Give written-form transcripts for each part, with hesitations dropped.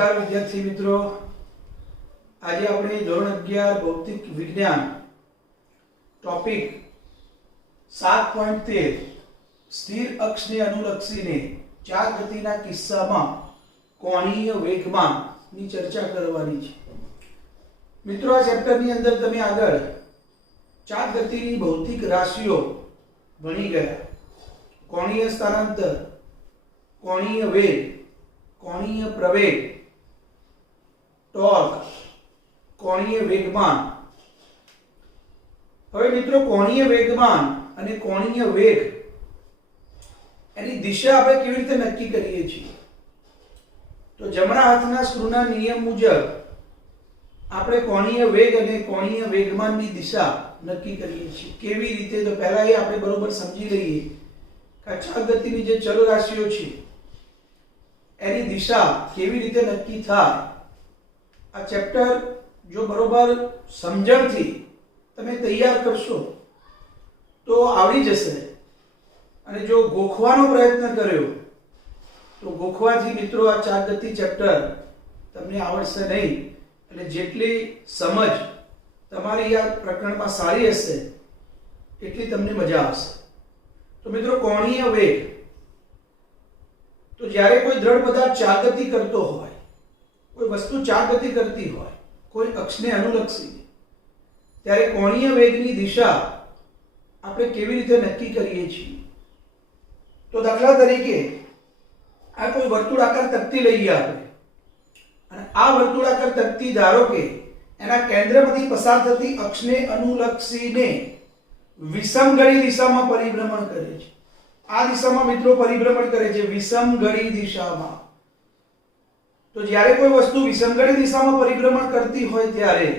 નમસ્કાર વિદ્યાર્થી મિત્રો, આજે આપણે ધોરણ 11 ભૌતિક વિજ્ઞાન ટોપિક 7.13 સ્થિર અક્ષને અનુલક્ષીને ચાર ગતિના કિસ્સામાં કોણીય વેગમાન ની ચર્ચા કરવાની છે। મિત્રો, આ ચેપ્ટરની અંદર તમે આગળ ચાર ગતિની ભૌતિક રાશિઓ ભણી ગયા। કોણીય સ્થાનાંતર, કોણીય વેગ, કોણીય પ્રવેગ, ટોર્ક, કોણીય વેગમાન। હવે મિત્રો, કોણીય વેગમાન અને કોણીય વેગ એની દિશા આપણે કેવી રીતે નક્કી કરીએ છીએ? તો જમણા હાથના સ્ક્રૂના નિયમ મુજબ આપણે કોણીય વેગ અને કોણીય વેગમાનની દિશા નક્કી કરીએ છીએ। કેવી રીતે? તો પહેલા એ આપણે બરોબર સમજી લઈએ કે ચાર ગતિની જે ચલ રાશિઓ છે એની દિશા કેવી રીતે નક્કી થાય। આ ચેપ્ટર જો બરોબર સમજણથી તમે તૈયાર કરશો તો આવડી જશે, અને જો ગોખવાનો પ્રયત્ન કર્યો તો ગોખવાથી મિત્રો આ ચાર ગતિ ચેપ્ટર તમને આવડશે નહીં। એટલે જેટલી સમજ તમારી આ પ્રકરણમાં સારી હશે એટલી તમને મજા આવશે। તો મિત્રો, કોણીય વેગ, તો જ્યારે કોઈ દ્રઢ પદાર્થ ચાર ગતિ કરતો હોય, કોઈ વસ્તુ ચાર ગતિ કરતી હોય કોઈ અક્ષને અનુલક્ષી, ત્યારે કોણીય વેગની દિશા આપણે કેવી રીતે નક્કી કરીએ છીએ? તો દાખલા તરીકે આ કોઈ વર્તુળાકાર તકતી લઈએ આપણે, અને આ વર્તુળાકાર તકતી ધારો કે એના કેન્દ્રમાંથી પસાર થતી અક્ષને અનુલક્ષીને વિષમઘડી દિશામાં પરિભ્રમણ કરે છે। આ દિશામાં મિત્રો પરિભ્રમણ કરે છે, વિષમઘડી દિશામાં। તો જ્યારે કોઈ વસ્તુ વિષમઘડી દિશામાં પરિભ્રમણ કરતી હોય ત્યારે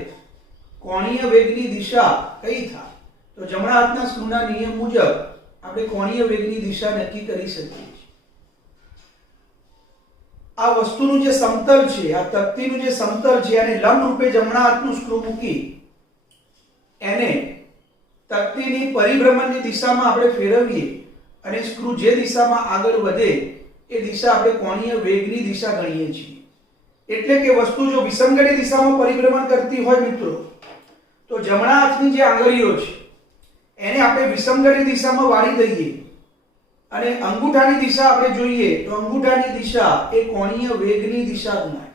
કોણીય વેગની દિશા કઈ થાય? તો જમણા હાથના સ્ક્રૂના નિયમ મુજબ આપણે કોણીય વેગની દિશા નક્કી કરી શકીએ છીએ। આ વસ્તુનું જે સમતલ છે, આ તકતીનું જે સમતલ છે, અને લંબ રૂપે જમણા હાથનું સ્ક્રૂ મૂકી એને તકતીની પરિભ્રમણની દિશામાં આપણે ફેરવીએ અને સ્ક્રૂ જે દિશામાં આગળ વધે એ દિશા આપણે કોણીય વેગની દિશા ગણીએ છીએ। એટલે કે વસ્તુ જો વિષમઘડી દિશામાં પરિભ્રમણ કરતી હોય મિત્રો, તો જમણા હાથની જે આંગળીઓ છે એને આપણે વિષમઘડી દિશામાં વાળી દઈએ, અને અંગૂઠાની દિશા આપણે જોઈએ તો અંગૂઠાની દિશા એ કોણીય વેગની દિશા ગણાય।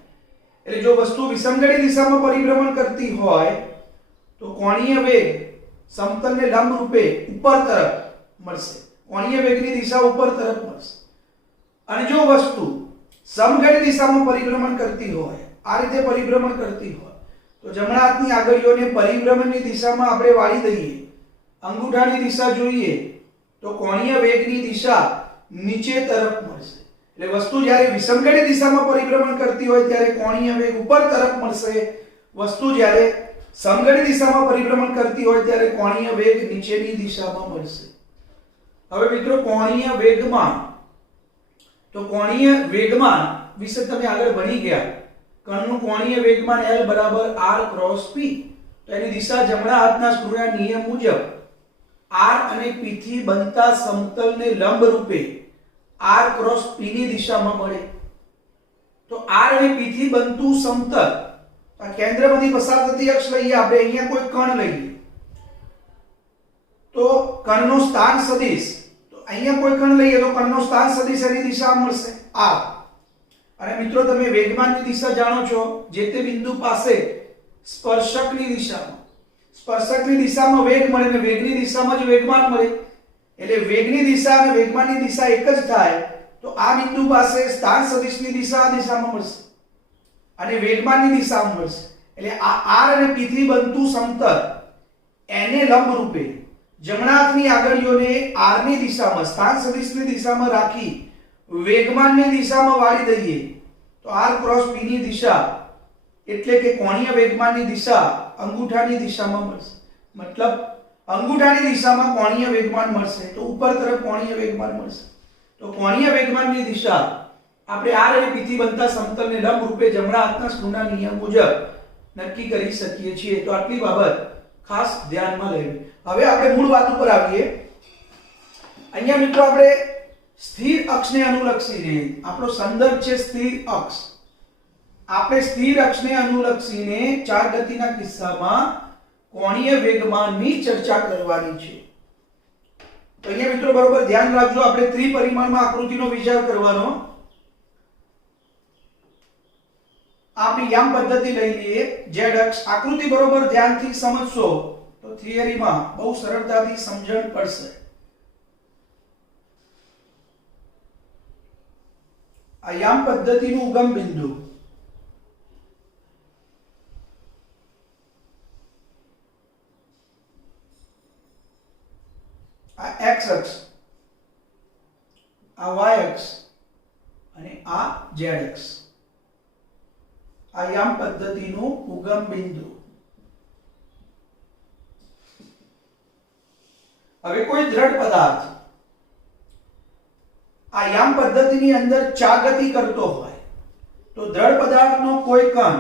એટલે જો વસ્તુ વિષમઘડી દિશામાં પરિભ્રમણ કરતી હોય તો કોણીય વેગ સમતલને લંબ રૂપે ઉપર તરફ મળશે, કોણીય વેગની દિશા ઉપર તરફ મળશે। અને જો વસ્તુ સમઘડી દિશામાં પરિભ્રમણ કરતી હોય, આ રીતે પરિભ્રમણ કરતી હોય, તો જમણા હાથની આંગળીઓને પરિભ્રમણની દિશામાં આપણે વાળી દઈએ, અંગૂઠાની દિશા જોઈએ તો કોણીય વેગની દિશા નીચે તરફ મળશે। એટલે વસ્તુ જ્યારે વિષમઘડી દિશામાં પરિભ્રમણ કરતી હોય ત્યારે કોણીય વેગ ઉપર તરફ મળશે, વસ્તુ જ્યારે સમઘડી દિશામાં પરિભ્રમણ કરતી હોય ત્યારે કોણીય વેગ નીચેની દિશામાં મળશે। હવે મિત્રો, કોણીય વેગમાન, તો કોણીય વેગમાન વિશે તમે આગળ ભણી ગયા। કણનું કોણીય વેગમાન L બરાબર R ક્રોસ P, તો એની દિશા જમણા હાથના સ્ક્રૂના નિયમ મુજબ R અને P થી બનતા સમતલને લંબ રૂપે R ક્રોસ P ની દિશામાં મળે। તો R અને P થી બનતું સમતલ, આ કેન્દ્રમાંથી પસાર થતી અક્ષ લઈએ આપણે, અહીંયા કોઈ કણ લઈએ તો કણનો સ્થાન સદિશ, તો અહીંયા કોઈ કણ લઈએ તો કણનો સ્થાન સદિશ એની દિશા મળશે R। અને મિત્રો, તમે વેગમાનની દિશા જાણો છો, જે તે બિંદુ પાસે સ્પર્શકની દિશામાં, સ્પર્શકની દિશામાં વેગ મળે અને વેગની દિશામાં જ વેગમાન મળે। એટલે વેગની દિશા અને વેગમાનની દિશા એક જ થાય તો આ બિંદુ પાસે સ્થાન સદિશની દિશા આ દિશામાં મળશે અને વેગમાનની દિશામાં મળશે। એટલે આ R અને P થી બનતું સમતલ એને લંબ રૂપે જમણા હાથની આંગળીઓને R ની દિશામાં, સ્થાન સદિશની દિશામાં રાખી વેગમાનની દિશામાં વાળી દઈએ તો R ક્રોસ P ની દિશા એટલે કે કોણીય વેગમાનની દિશા અંગૂઠાની દિશામાં મળશે। મતલબ અંગૂઠાની દિશામાં કોણીય વેગમાન મળશે તો ઉપર તરફ કોણીય વેગમાન મળશે। તો કોણીય વેગમાનની દિશા આપણે R અને P થી બનતા સમતલને લંબ રૂપે જમણા હાથના સ્ક્રૂના નિયમ મુજબ નક્કી કરી શકીએ છીએ। તો આટલી બાબત ખાસ ધ્યાનમાં લેવી। હવે આપણે મૂળ વાત ઉપર આવીએ। અહીંયા મિત્રો આપણે સ્થિર અક્ષને અનુલક્ષીને આપણો સંદર્ભ છે સ્થિર અક્ષ, આપણે સ્થિર અક્ષને અનુલક્ષીને ચાર ગતિના કિસ્સામાં કોણીય વેગમાનની ચર્ચા કરવાની છે. તો અહીંયા મિત્રો બરોબર ધ્યાન રાખજો, આપણે ત્રિપરિમાણમાં આકૃતિનો વિચાર કરવાનો. આપણી યામ પદ્ધતિ લઈ લઈએ. z અક્ષ આકૃતિ બરોબર ધ્યાનથી સમજશો તો થિયરીમાં બહુ સરળતાથી સમજણ પડશે. આ યામ પદ્ધતિનું ઉગમ બિંદુ, આ x અક્ષ, આ y અક્ષ અને આ z અક્ષ. આ યામ પદ્ધતિનું ઉગમ બિંદુ. હવે કોઈ દ્રઢ પદાર્થ આ યામ પદ્ધતિની અંદર ચાગતિ કરતો હોય તો દ્રઢ પદાર્થનો કોઈ કણ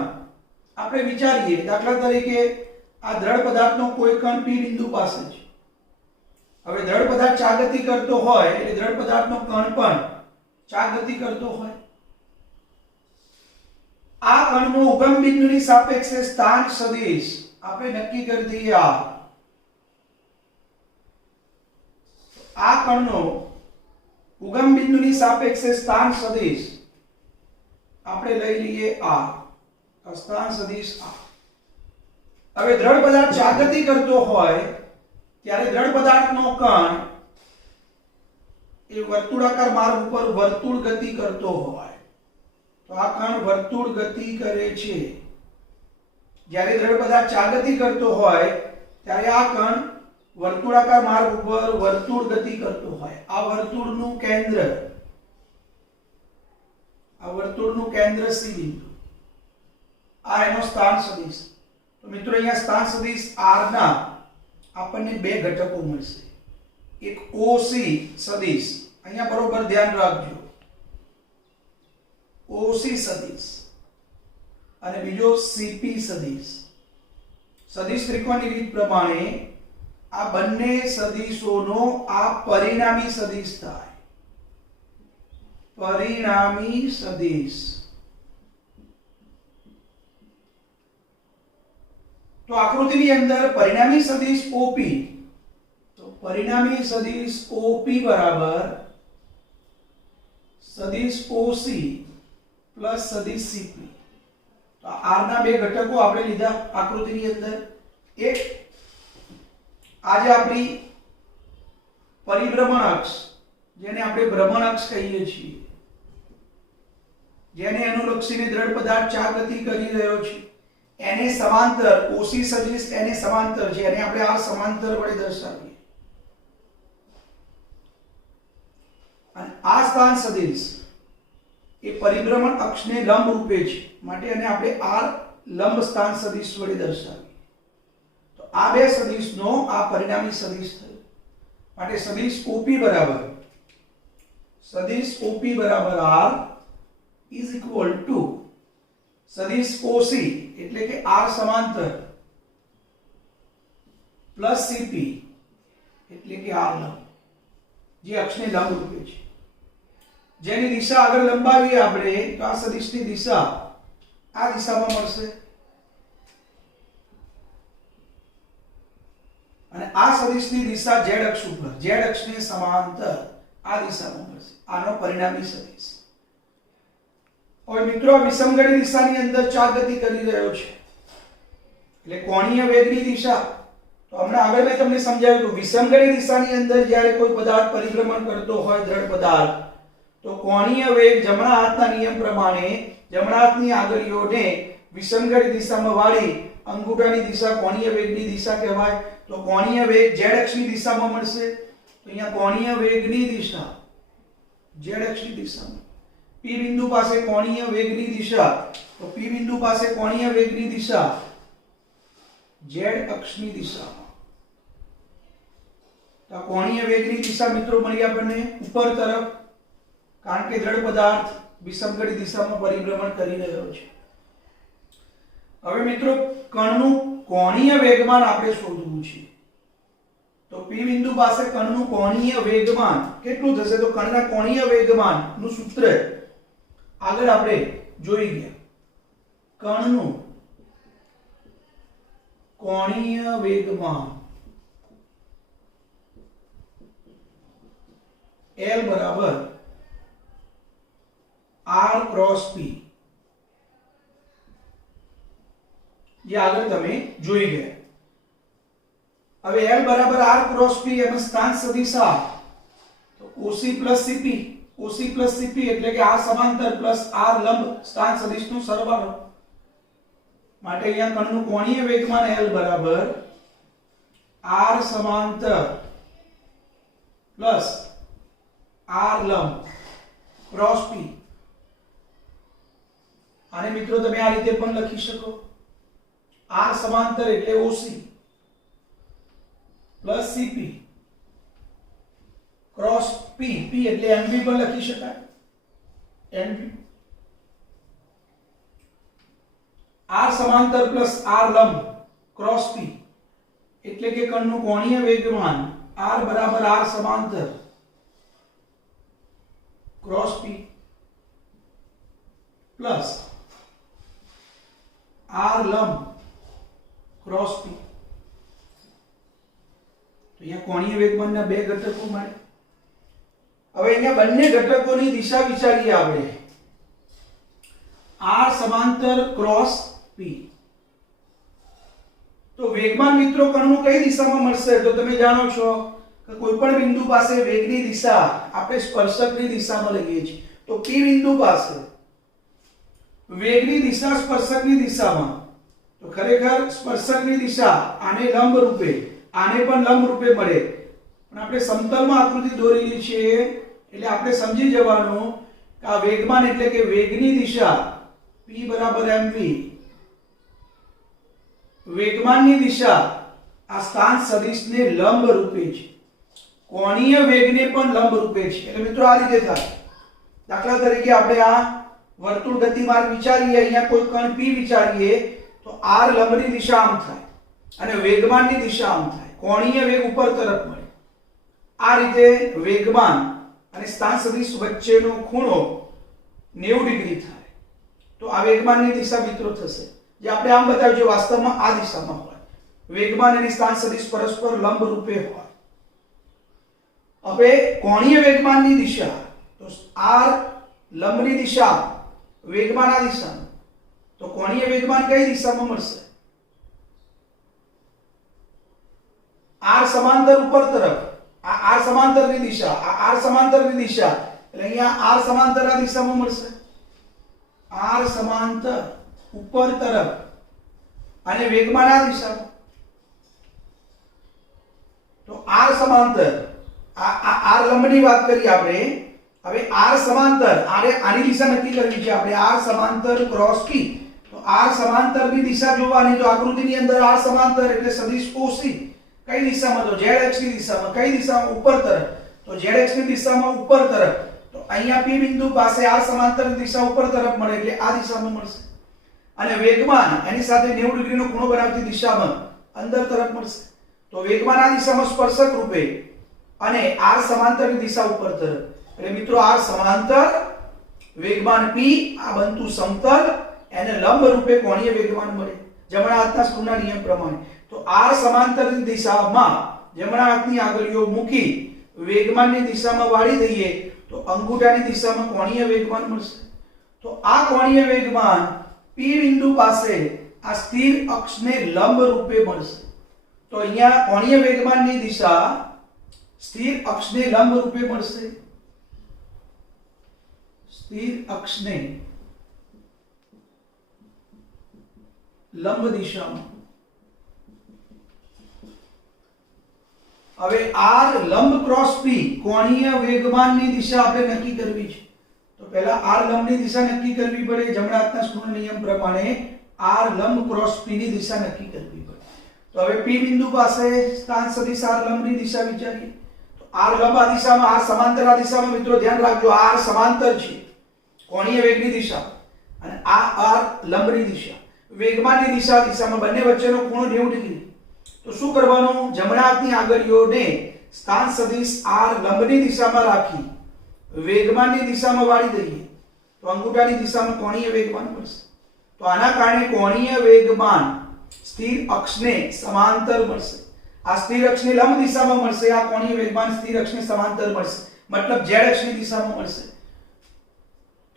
આપણે વિચારીએ, દાખલા તરીકે આ દ્રઢ પદાર્થનો કોઈ કણ P બિંદુ પાસે છે. હવે દ્રઢ પદાર્થ ચાગતિ કરતો હોય એટલે દ્રઢ પદાર્થનો કણ પણ ચાગતિ કરતો હોય. આ કણનો ઉગમ બિંદુની સાપેક્ષે સ્થાન સદિશ આપણે નક્કી કરી દઈએ. આ કણનો ઉગમ બિંદુની સાપેક્ષે સ્થાન સદિશ આપણે લઈ લઈએ આ સ્થાન સદિશ આ. હવે દ્રઢ પદાર્થ ચાગતિ કરતો હોય ત્યારે દ્રઢ પદાર્થનો કણ એ વર્તુળાકાર માર્ગ ઉપર વર્તુળ ગતિ કરતો હોય તો આ કણ વર્તુળ ગતિ કરે છે. જ્યારે દ્રઢ પદાર્થ ચાગતિ કરતો હોય ત્યારે આ કણ વર્તુળાકાર માર્ગ ઉપર વર્તુળ ગતિ કરતો હોય. આ વર્તુળનું કેન્દ્ર C બિંદુ, આ એનો સ્થાન સદિશ. તો મિત્રો અહીંયા સ્થાન સદિશ R ના આપણને બે ઘટકો મળશે. એક OC સદિશ, અહીંયા બરોબર ધ્યાન રાખજો, OC સદિશ અને બીજો CP સદિશ. સદિશ ત્રિકોણની રીત પ્રમાણે આ બંને સદિશોનો આ પરિણામી સદિશ થાય. પરિણામી સદિશ. તો આકૃતિની અંદર પરિણામી સદિશ OP, તો પરિણામી સદિશ OP બરાબર સદિશ OC પ્લસ સદિશ CP. તો R ના બે ઘટકો આપણે લીધા આકૃતિની અંદર. એક આજે આપણી પરિભ્રમણ અક્ષ, જેને આપણે ભ્રમણ અક્ષ કહીએ છીએ, જેને અનુલક્ષીને દ્રઢ પદાર્થ ચાગતિ કરી રહ્યો છે, એને સમાંતર OC સદિશ એને સમાંતર છે, એને આપણે આ સમાંતર વડે દર્શાવીએ. અને આ સ્થાન સદિશ એ પરિભ્રમણ અક્ષને લંબ રૂપે છે, માટે એને આપણે આ લંબ સ્થાન સદિશ વડે દર્શાવીએ. તો આ બે સદિશનો આ પરિણામી સદિશ થયો. માટે સદિશ OP બરાબર R is equal to સદિશ OC એટલે કે R સમાંતર પ્લસ CP એટલે કે R લંબ, જે અક્ષને લંબ રૂપે છે. જેની દિશા આગળ લંબાવીએ આપણે તો આ સદિશની દિશા આ દિશામાં મળશે અને આ સદિશની દિશા z અક્ષ ઉપર, z અક્ષને સમાંતર આ દિશામાં મળશે. આનો પરિણામી સદિશ. હવે મિત્રો વિષમગણી દિશાની અંદર ચાગતિ કરી રહ્યો છે એટલે કોણીય વેગની દિશા. તો હમણાં આગળ મેં તમને સમજાવ્યું કે વિષમગણી દિશાની અંદર જ્યારે કોઈ પદાર્થ પરિભ્રમણ કરતો હોય દ્રઢ પદાર્થ, તો કોણીય વેગ જમણા હાથના નિયમ પ્રમાણે જમણા હાથની આંગળીઓને વિષમગણી દિશામાં વાળી અંગૂઠાની દિશા કોણીય વેગની દિશા કહેવાય. તો કોણીય વેગ z અક્ષની દિશામાં મળશે. તો અહીંયા કોણીય વેગની દિશા z અક્ષની દિશામાં, P બિંદુ પાસે કોણીય વેગની દિશા, તો P બિંદુ પાસે કોણીય વેગની દિશા z અક્ષની દિશામાં. તો કોણીય વેગની દિશા મિત્રો મળી આપણને ઉપર તરફ, કારણ કે દ્રઢ પદાર્થ વિષમગણી દિશામાં પરિભ્રમણ કરી રહ્યો છે. હવે મિત્રો કણનું કોણીય વેગમાન આપણે શોધવું છે. તો P બિંદુ પાસે કણનું કોણીય વેગમાન કેટલું થશે? તો કણના કોણીય વેગમાનનું સૂત્ર આગળ આપણે જોઈ ગયા. કણનું કોણીય વેગમાન L બરાબર R ક્રોસ P, જે આગળ તમે જોઈ ગયા. હવે L બરાબર R ક્રોસ P એમાં સ્થાન સદિશ R, તો OC plus CP, OC plus CP એટલે કે R સમાંતર પ્લસ R લંબ સ્થાન સદિશનો સરવાળો. માટે અહીંયા કણનું કોણીય વેગમાન L બરાબર R સમાંતર પ્લસ R લંબ ક્રોસ P. આને મિત્રો તમે આ રીતે પણ લખી શકો, R સમાંતર એટલે OC plus CP cross P, P એટલે MV પણ લખી શકાય, MV. R સમાંતર પ્લસ R લંબ ક્રોસ P એટલે કે કણનું કોણીય વેગમાન R બરાબર R સમાંતર ક્રોસ P પ્લસ R લંબ ક્રોસ P. તો અહીંયા કોણીય વેગમાનના બે ઘટકો મળે. હવે અહીંયા બંને ઘટકોની દિશા વિચારીએ આપણે. R સમાંતર ક્રોસ P. તો વેગમાન મિત્રો કણનું કઈ દિશામાં મળશે? તો તમે જાણો છો કે કોઈ પણ બિંદુ પાસે વેગની દિશા આપણે સ્પર્શકની દિશામાં લઈએ છીએ. તો P બિંદુ પાસે વેગની દિશા સ્પર્શકની દિશામાં, તો ખરેખર સ્પર્શકની દિશા આને લંબ રૂપે, આને પણ લંબ રૂપે મળે, પણ આપણે સમતલમાં આકૃતિ દોરેલી છે એટલે આપણે સમજી જવાનું કે આ વેગમાન એટલે કે વેગની દિશા P બરાબર mv, વેગમાનની દિશા આ સ્થાન સદિશને લંબ રૂપે છે, કોણીય વેગને પણ લંબ રૂપે છે. એટલે મિત્રો આ રીતે થાય. દાખલા તરીકે આપણે આ વર્તુળ ગતિમાર્ગ વિચારીએ, અહીંયા કોઈ કણ P વિચારીએ તો R લંબની દિશા આમ થાય અને વેગમાનની દિશા આમ થાય, કોણીય વેગ ઉપર તરફ મળે. આ રીતે વેગમાન અને સ્થાન સદિશ વચ્ચેનો ખૂણો 90 ડિગ્રી થાય. તો આ વેગમાનની દિશા મિત્રો થશે, જે આપણે આમ બતાવ્યું છે વાસ્તવમાં આ દિશામાં હોય. વેગમાન અને સ્થાન સદિશ પરસ્પર લંબ રૂપે હોય. હવે કોણીય વેગમાનની દિશા, તો R લંબની દિશા, વેગમાન આ દિશામાં, તો કોણીય વેગમાન કઈ દિશામાં મળશે? R સમાંતર ઉપર તરફ, આ R સમાંતરની દિશા, આ R સમાંતરની દિશા, એટલે અહીંયા R સમાંતર આ દિશામાં મળશે, R સમાંતર ઉપર તરફ અને વેગમાન આ દિશામાં. તો R સમાંતર, આ R લંબની વાત કરી આપણે. હવે R સમાંતર, આની દિશા નક્કી કરવી છે આપણે. R સમાંતર ક્રોસ P, તો R સમાંતરની દિશા જોવાની. તો આકૃતિની અંદર R સમાંતર એટલે સદિશ OC કઈ દિશામાં? તો ZX ની દિશામાં. કઈ દિશામાં? ઉપર તરફ. તો ZX ની દિશામાં ઉપર તરફ. તો અહીંયા P બિંદુ પાસે R સમાંતરની દિશા ઉપર તરફ મળે એટલે આ દિશામાં મળશે. અને વેગમાન એની સાથે 90 ડિગ્રીનો ખૂણો બનાવતી દિશામાં અંદર તરફ મળશે. તો વેગમાન આ દિશામાં સ્પર્શક રૂપે અને R સમાંતરની દિશા ઉપર તરફ. એટલે મિત્રો R સમાંતર, વેગમાન P, આ બનતું સમતલ, એને લંબ રૂપે કોણીય વેગમાન મળે જમણા હાથના સ્ક્રૂના નિયમ પ્રમાણે. તો R સમાંતરની દિશામાં જમણા હાથની આંગળીઓ મૂકી વેગમાનની દિશામાં વાળી દઈએ તો અંગૂઠાની દિશામાં કોણીય વેગમાન મળશે. તો આ કોણીય વેગમાન P બિંદુ પાસે આ સ્થિર અક્ષને લંબ રૂપે મળશે. તો અહીંયા કોણીય વેગમાનની દિશા સ્થિર અક્ષને લંબ રૂપે મળશે, સ્થિર અક્ષને લંબ દિશામાં. હવે R લંબ ક્રોસ P કોણીય વેગમાનની દિશા આપણે નક્કી કરવી છે. તો પહેલા R લંબની દિશા નક્કી કરવી પડે. જમણા હાથના સ્ક્રૂના નિયમ પ્રમાણે R લંબ ક્રોસ P ની દિશા નક્કી કરવી પડે. તો હવે P બિંદુ પાસે સ્થાન સદિશ R લંબની દિશા વિચારીએ. તો R લંબ આ દિશામાં, R સમાંતર આ દિશામાં. મિત્રો ધ્યાન રાખજો, R સમાંતર છે કોણીય વેગની દિશા અને આ R લંબની દિશા. વેગમાનની દિશામાં બંને વચ્ચેનો ખૂણો 90 ડિગ્રી. તો શું કરવાનું? જમણા હાથની આંગળીઓને સ્થાન સદિશ R લંબની દિશામાં રાખી વેગમાનની દિશામાં વાળી દઈએ તો અંગૂઠાની દિશામાં કોણીય વેગમાન મળશે. તો આના કારણે કોણીય વેગમાન સ્થિર અક્ષને સમાંતર મળશે. આ સ્થિર અક્ષને લંબ દિશામાં મળશે, આ કોણીય વેગમાન સ્થિર અક્ષને સમાંતર મળશે, મતલબ z અક્ષની દિશામાં મળશે.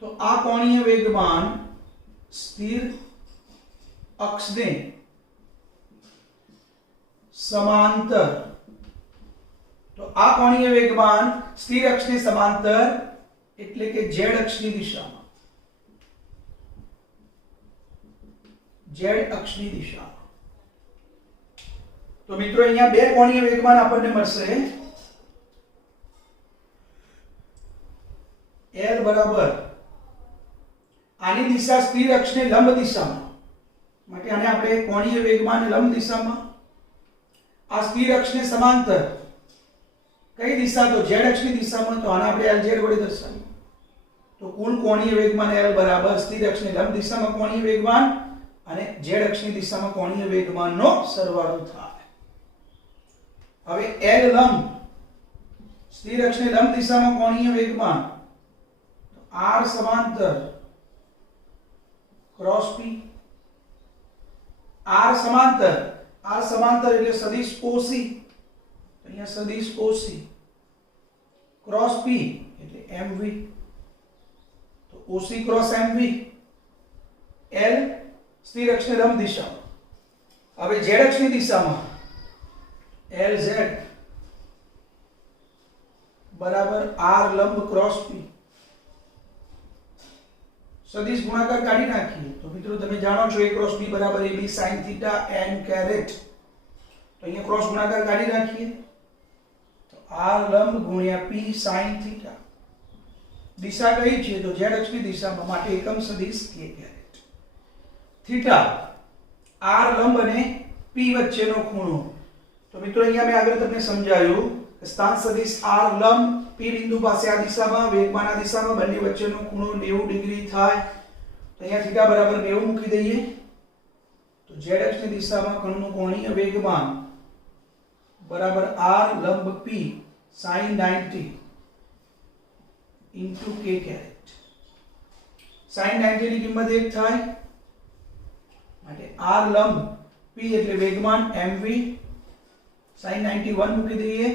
તો આ કોણીય વેગમાન સ્થિર અક્ષને સમાંતર, તો આ કોણીય વેગમાન સ્થિર અક્ષને સમાંતર એટલે કે z અક્ષની દિશામાં, z અક્ષની દિશામાં. તો મિત્રો અહીંયા બે કોણીય વેગમાન આપણને મળશે. L બરાબર આની દિશા સ્થિર અક્ષને લંબ દિશામાં, માટે આને આપણે કોણીય વેગમાન લંબ દિશામાં, આ સ્થિર અક્ષને સમાંતર કઈ દિશા, તો z અક્ષની દિશામાં, તો આને આપણે Lz વડે દર્શાવીએ. તો કુલ કોણીય વેગમાન L બરાબર સ્થિર અક્ષને લંબ દિશામાં કોણીય વેગમાન અને z અક્ષની દિશામાં કોણીય વેગમાનનો સરવાળો થાય. હવે L લંબ સ્થિર અક્ષને લંબ દિશામાં કોણીય વેગમાન, તો R સમાંતર ક્રોસ p, R સમાંતર એટલે સદિશ OC, અહીંયા સદિશ OC ક્રોસ p એટલે mv, તો OC ક્રોસ mv. L સ્થિર અક્ષને લંબ દિશામાં, હવે z અક્ષની દિશામાં Lz બરાબર R લંબ ક્રોસ p. સદિશ ગુણાકાર કાઢી નાખીએ તો મિત્રો તમે જાણો છો a ક્રોસ b બરાબર ab sin theta n caret. તો અહીંયા ક્રોસ ગુણાકાર કાઢી નાખીએ તો r લંબ ગુણ્યા p sin theta. દિશા કઈ છે, તો z અક્ષની દિશામાં, માટે એકમ સદિશ k caret. થીટા r લંબ અને p વચ્ચેનો ખૂણો. તો મિત્રો અહીંયા મેં આગળ તમને સમજાયું કે સ્થાન સદિશ r લંબ p બિંદુ પાસે આ દિશામાં, વેગમાન આ દિશામાં, બંને વચ્ચેનો ખૂણો 90 ડિગ્રી થાય. તો અહીંયા થીટા બરાબર 90 મૂકી દઈએ. તો z અક્ષની દિશામાં કણનું કોણીય વેગમાન બરાબર r લંબ p sin 90 into k caret. sin 90 ની કિંમત 1 થાય, માટે r લંબ p એટલે વેગમાન mv sin 91 મૂકી દઈએ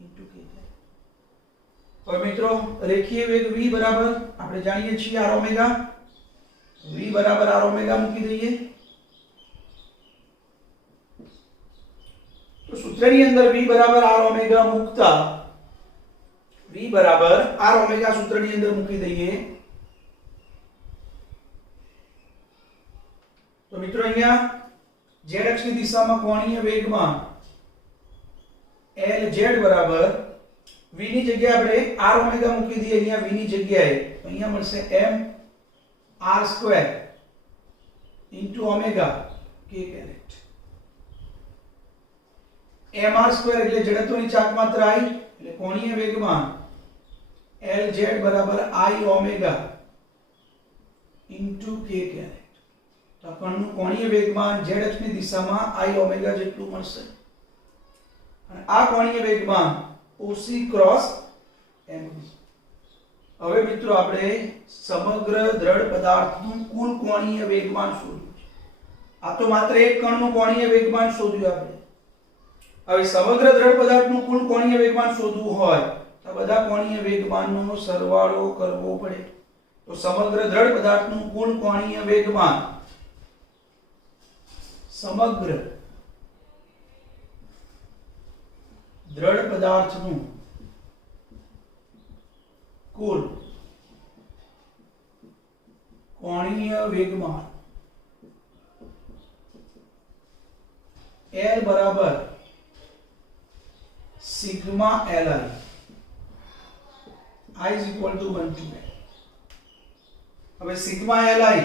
into k caret. હવે મિત્રો રેખીય વેગ v બરાબર આપણે જાણીએ છીએ r ઓમેગા, v બરાબર r ઓમેગા મૂકી દઈએ. તો સૂત્રની અંદર v બરાબર r ઓમેગા મૂકતા, v બરાબર r ઓમેગા સૂત્રની અંદર મૂકી દઈએ. તો મિત્રો અહીંયા z અક્ષની દિશામાં કોણીય વેગમાન Lz બરાબર v ની જગ્યાએ આપણે r ઓમેગા મૂકી દઈએ અહીંયા v ની જગ્યાએ, તો અહીંયા મળશે m r² omega k caret. mr² એટલે જડત્વની ચાક માત્રા I, એટલે કોણીય વેગમાન Lz બરાબર I omega into k caret. તો કણનું કોણીય વેગમાન z અક્ષની દિશામાં I ઓમેગા જેટલું મળશે, અને આ કોણીય વેગમાન OC ક્રોસ mv. હવે મિત્રો આપણે સમગ્ર દ્રઢ પદાર્થનું કુલ કોણીય વેગમાન શોધવું છે. આ તો માત્ર એક કણનું કોણીય વેગમાન શોધ્યું આપણે. હવે સમગ્ર દ્રઢ પદાર્થનું કુલ કોણીય વેગમાન શોધવું હોય તો બધા કોણીય વેગમાનનો સરવાળો કરવો પડે. તો સમગ્ર દ્રઢ પદાર્થનું કુલ કોણીય વેગમાન, સમગ્ર દ્રઢ પદાર્થનું કુલ કોણીય વેગમાન L બરાબર sigma Li, I is equal to 1 to L. હવે સિગ્મા Li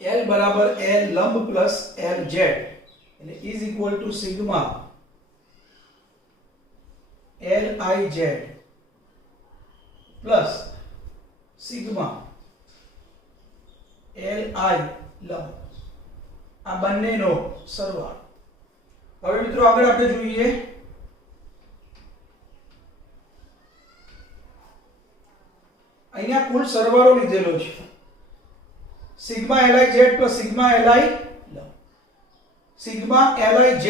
L બરાબર L લંબ પ્લસ Lz એટલે is equal to sigma Lij plus sigma Li લંબ, આ બંનેનો સરવાળો. હવે મિત્રો આગળ આપણે જોઈએ અહીંયા કુલ સરવાળો લીધેલો છે. Sigma Li z plus sigma Li લંબ. સિગ્મા Li z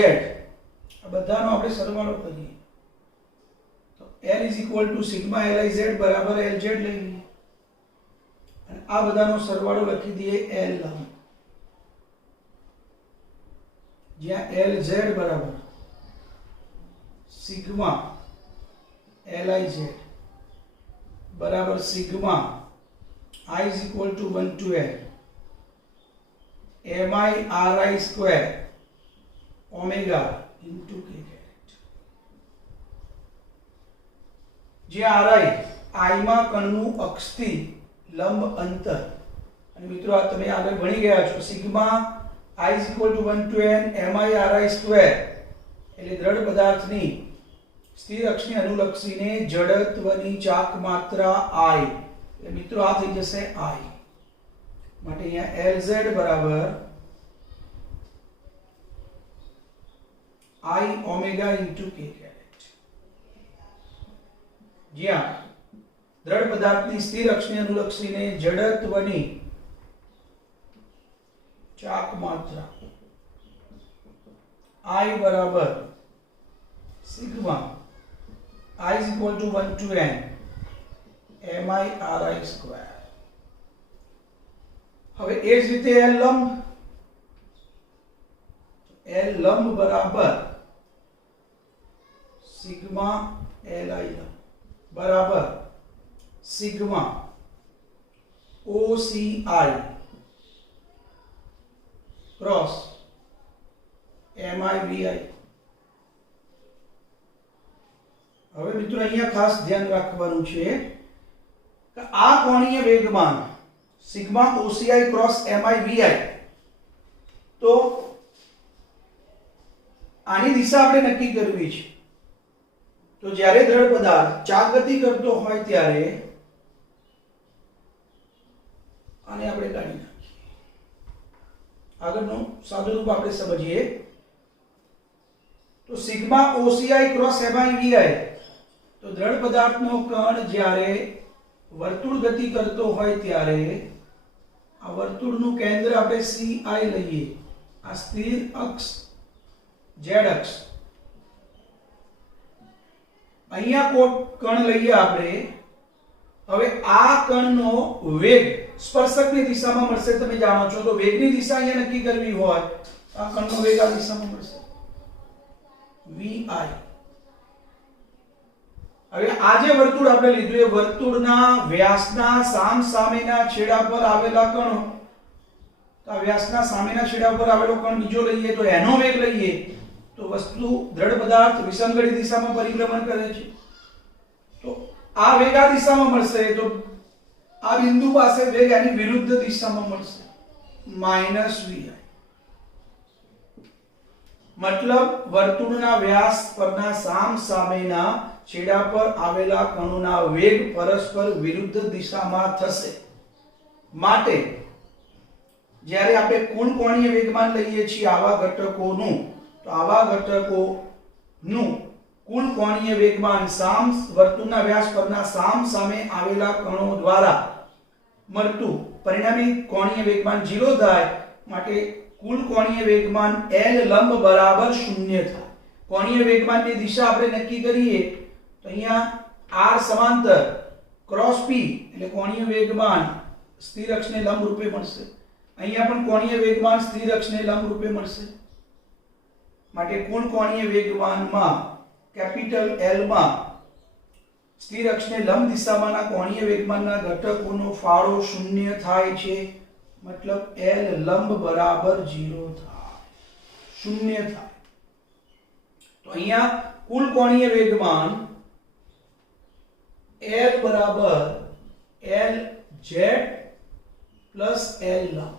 આ બધાનો આપણે સરવાળો કરીએ તો L is equal to sigma Li z બરાબર Lz લઈ લઈએ અને આ બધાનો સરવાળો લખી દઈએ L લંબ, જ્યાં Lz બરાબર સિગ્મા Li z બરાબર sigma I is equal to 1 to L mi ri square omega into k caret. જ્યાં ri I માં કણનું અક્ષથી લંબ અંતર, અને મિત્રો આ તમે આગળ ભણી ગયા છો, sigma I is equal to 1 to n mi ri square એટલે દ્રઢ પદાર્થની સ્થિર અક્ષને અનુલક્ષીને જડત્વની ચાક માત્રા I, એટલે મિત્રો આ થઈ જશે I. માટે અહીંયા Lz બરાબર I omega into k caret. જ્યાં દ્રઢ પદાર્થની સ્થિર અક્ષને અનુલક્ષીને જડત્વની ચાક માત્રા I બરાબર sigma I is equal to 1 to n mi ri square. હવે એ જ રીતે L લંબ બરાબર સિગ્મા Li લંબ બરાબર sigma OCI cross mi vi. હવે મિત્રો અહીંયા ખાસ ધ્યાન રાખવાનું છે કે આ કોણીય વેગમાન sigma OCI cross mi vi, તો આની દિશા આપણે નક્કી કરવી છે. તો જ્યારે દ્રઢ પદાર્થ ચાકગતિ કરતો હોય ત્યારે આને આપણે કાઢી નાખીએ. આગળનું સાદું રૂપ આપણે સમજીએ તો sigma OCI cross mi vi, તો દ્રઢ પદાર્થનો કણ જ્યારે વર્તુળ ગતિ કરતો હોય ત્યારે આ વર્તુળનું કેન્દ્ર આપણે CI લઈએ, આ સ્થિર અક્ષ z અક્ષ, અહીંયા કણ લઈએ આપણે. હવે આ કણનો વેગ સ્પર્શકની દિશામાં મળશે. તમે જાણો છો, તો વેગની દિશા અહીંયા નક્કી કરવી હોય આ કણનો વેગ આ દિશામાં મળશે vi. હવે આ જે વર્તુળ આપણે લીધું એ વર્તુળના વ્યાસના સામસામેના છેડા પર આવેલા કણો, તો આ વ્યાસના સામેના છેડા પર આવેલો કણ બીજો લઈએ તો એનો વેગ લઈએ તો વસ્તુ દ્રઢ પદાર્થ વિસંગડી દિશામાં પરિભ્રમણ કરે છે. તો આ વેગ આ દિશામાં મળશે, તો આ બિંદુ પાસે વેગ આની વિરુદ્ધ દિશામાં મળશે -vi. મતલબ વર્તુળના વ્યાસ પરના સામસામેના છેડા પર આવેલા કણોના વેગ પરસ્પર વિરુદ્ધ દિશામાં થશે. માટે જ્યારે આપણે કુલ કોણીય વેગમાન લઈએ છીએ આવા ઘટકોનું, તો આવા ઘટકોનું કુલ કોણીય વેગમાન વર્તુળના વ્યાસ પરના સામે આવેલા કણો દ્વારા મળતું પરિણામી કોણીય વેગમાન 0 થાય. માટે કુલ કોણીય વેગમાન L લંબ બરાબર 0 થાય. કોણીય વેગમાનની દિશા આપણે નક્કી કરીએ તો અહીંયા r સમાંતર ક્રોસ p એટલે કોણીય વેગમાન સ્થિર અક્ષને લંબ રૂપે મળશે. અહીંયા પણ કોણીય વેગમાન સ્થિર અક્ષને લંબ રૂપે મળશે. માટે કુલ કોણીય વેગમાનમાં કેપિટલ L માં સ્થિર અક્ષને લંબ દિશામાંના કોણીય વેગમાનના ઘટકોનો ફાળો 0 થાય છે. મતલબ L લંબ બરાબર 0 થાય, 0 થાય. તો અહીંયા કુલ કોણીય વેગમાન L બરાબર Lz પ્લસ L લંબ,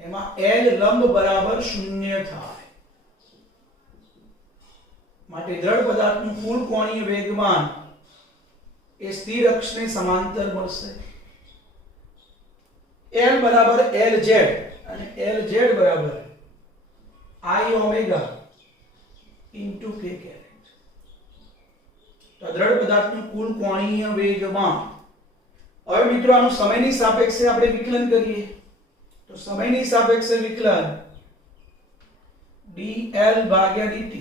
એમાં L લંબ બરાબર 0 થાય. માટે દ્રઢ પદાર્થનું કુલ કોણીય વેગમાન એ સ્થિર અક્ષને સમાંતર મળશે. L બરાબર Lz અને Lz બરાબર I omega into k caret. તો દ્રઢ પદાર્થનું કુલ કોણીય વેગમાન હવે મિત્રો આનું સમયની સાપેક્ષે આપણે વિકલન કરીએ તો સમયની સાપેક્ષે વિકલન dl ભાગ્યા dt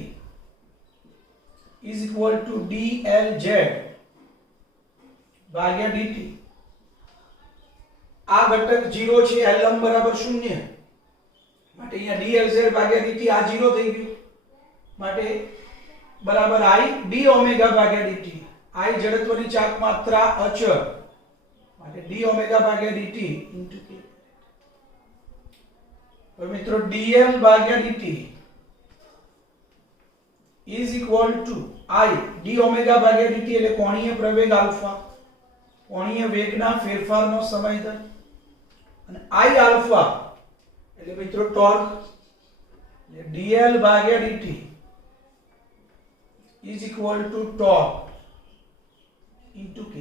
is equal to dlz ભાગ્યા dt. આ ઘટક 0 છે, l લંબ બરાબર 0 માટે અહીંયા dlz ભાગ્યા dt આ 0 થઈ ગયું માટે બરાબર I d ઓમેગા ભાગ્યા dt. I જડત્વની ચાક માત્રા અચળ માટે d ઓમેગા ભાગ્યા dt into k. હવે મિત્રો dl ભાગ્યા dt is equal to I d omega ભાગ્યા dt એટલે કોણીય પ્રવેગ આલ્ફા, કોણીય વેગના ફેરફારનો સમય દર, અને I આલ્ફા એટલે મિત્રો ટોર્ક એટલે dl ભાગ્યા dt is equal to torque into k.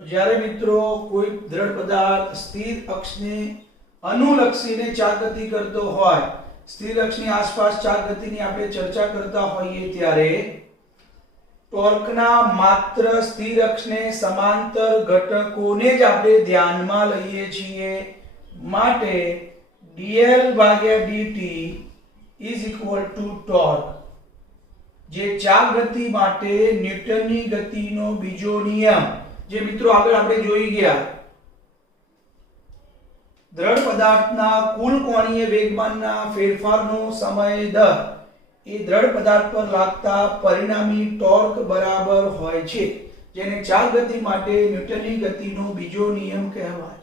તો જ્યારે મિત્રો કોઈ દ્રઢ પદાર્થ સ્થિર અક્ષને અનુલક્ષીને ચાલગતિ કરતો હોય, સ્થિર અક્ષની આસપાસ ચાલગતિની આપણે ચર્ચા કરતા હોઈએ ત્યારે ટોર્કના માત્ર સ્થિર અક્ષને સમાંતર ઘટકોને જ આપણે ધ્યાનમાં લઈએ છીએ માટે dl ભાગ્યા dt is equal to torque, જે ચાલગતિ માટે ન્યૂટનની ગતિનો બીજો નિયમ જે મિત્રો આગળ આપણે જોઈ ગયા. દ્રઢ પદાર્થના કુલ કોણીય વેગમાનના ફેરફારનો સમય દર એ દ્રઢ પદાર્થ પર લાગતા પરિણામી ટોર્ક બરાબર હોય છે, જેને ચાલગતિ માટે ન્યૂટનની ગતિનો બીજો નિયમ કહેવાય.